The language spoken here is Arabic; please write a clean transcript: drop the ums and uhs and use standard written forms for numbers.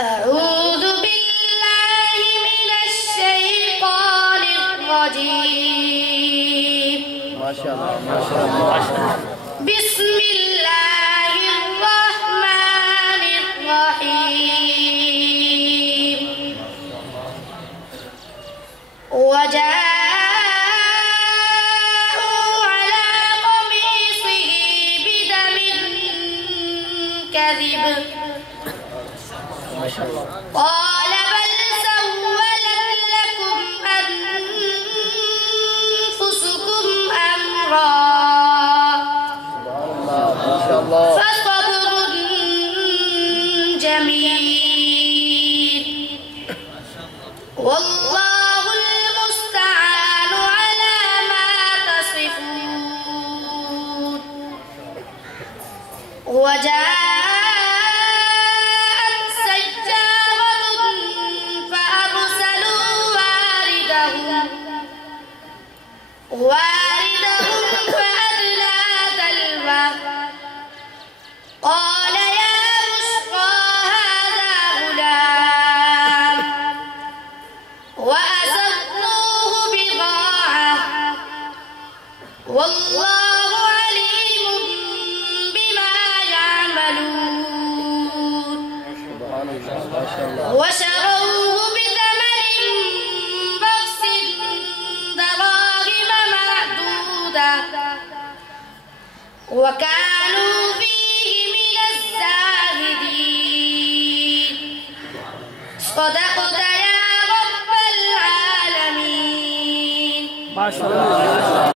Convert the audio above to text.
أعوذ بالله من الشيطان الرجيم. ما شاء الله ما شاء الله. بسم الله الرحمن الرحيم. وجاءوا على قميصه بدم كذب قال بل سولت لكم أنفسكم أمرا فصبر جميل والله المستعان على ما تصفون. وجاءت سيارة فأرسلوا واردهم فأدلى دلوه قال يا بشرى هذا غلام وأسروه بضاعة والله عليم بما يعملون. وشروه بثمن بخس دراهم معدودة وكانوا فيه من الزاهدين. صدقت يا رب العالمين. ما شاء الله.